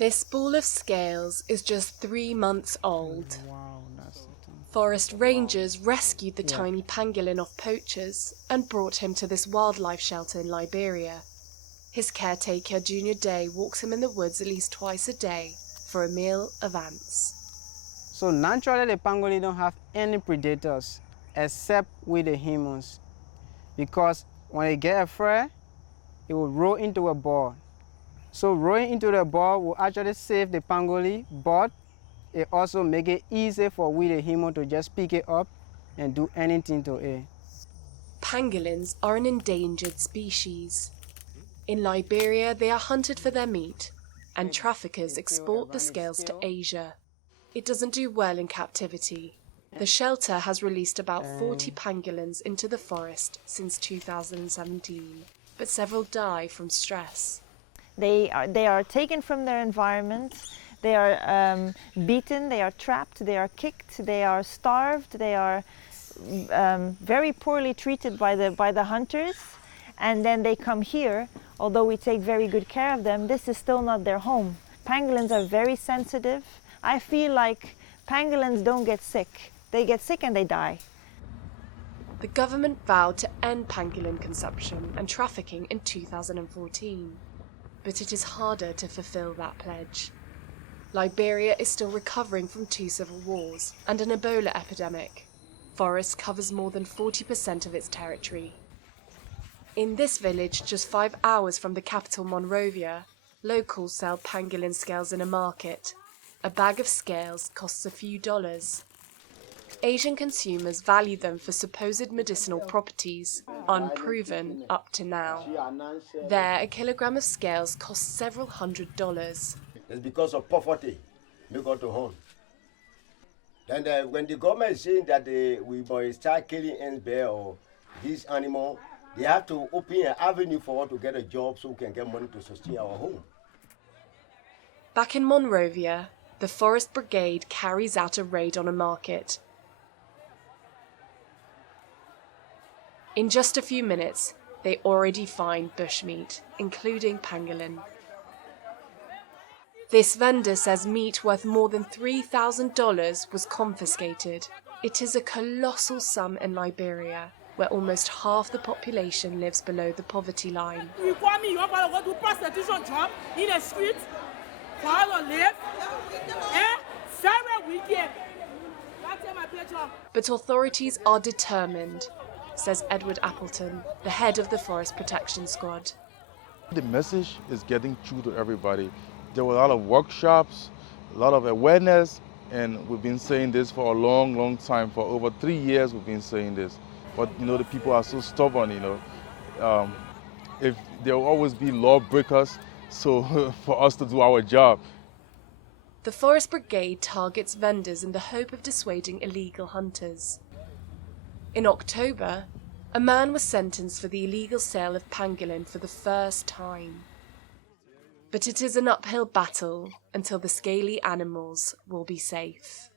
This ball of scales is just 3 months old. Forest rangers rescued the tiny pangolin off poachers and brought him to this wildlife shelter in Liberia. His caretaker, Junior Day, walks him in the woods at least twice a day for a meal of ants. So naturally the pangolin don't have any predators except with the humans, because when they get afraid, it will roll into a ball. So rolling into the ball will actually save the pangolin, but it also make it easy for we the human to just pick it up and do anything to it. Pangolins are an endangered species. In Liberia, they are hunted for their meat, and traffickers export the scales to Asia. It doesn't do well in captivity. The shelter has released about 40 pangolins into the forest since 2017, but several die from stress. They are taken from their environment, they are beaten, they are trapped, they are kicked, they are starved, they are very poorly treated by the hunters, and then they come here. Although we take very good care of them, this is still not their home. Pangolins are very sensitive. I feel like pangolins don't get sick. They get sick and they die. The government vowed to end pangolin consumption and trafficking in 2014, but it is harder to fulfill that pledge. Liberia is still recovering from 2 civil wars and an Ebola epidemic. Forest covers more than 40% of its territory. In this village, just 5 hours from the capital Monrovia, locals sell pangolin scales in a market. A bag of scales costs a few dollars. Asian consumers value them for supposed medicinal properties, unproven up to now. There, a kilogram of scales costs several $100s. It's because of poverty we got to home. And when the government is saying that we boys start killing ants bear or these animals, they have to open an avenue for us to get a job so we can get money to sustain our home. Back in Monrovia, the Forest Brigade carries out a raid on a market. In just a few minutes, they already find bushmeat, including pangolin. This vendor says meat worth more than $3,000 was confiscated. It is a colossal sum in Liberia, where almost half the population lives below the poverty line. You call me, you want to go to prostitution job in the street for how to live? Very wicked. That's my pleasure. But authorities are determined, says Edward Appleton, the head of the Forest Protection Squad. The message is getting through to everybody. There were a lot of workshops, a lot of awareness, and we've been saying this for a long, long time. For over 3 years we've been saying this. But the people are so stubborn, if there will always be lawbreakers, so for us to do our job. The Forest Brigade targets vendors in the hope of dissuading illegal hunters. In October, a man was sentenced for the illegal sale of pangolin for the first time. But it is an uphill battle until the scaly animals will be safe.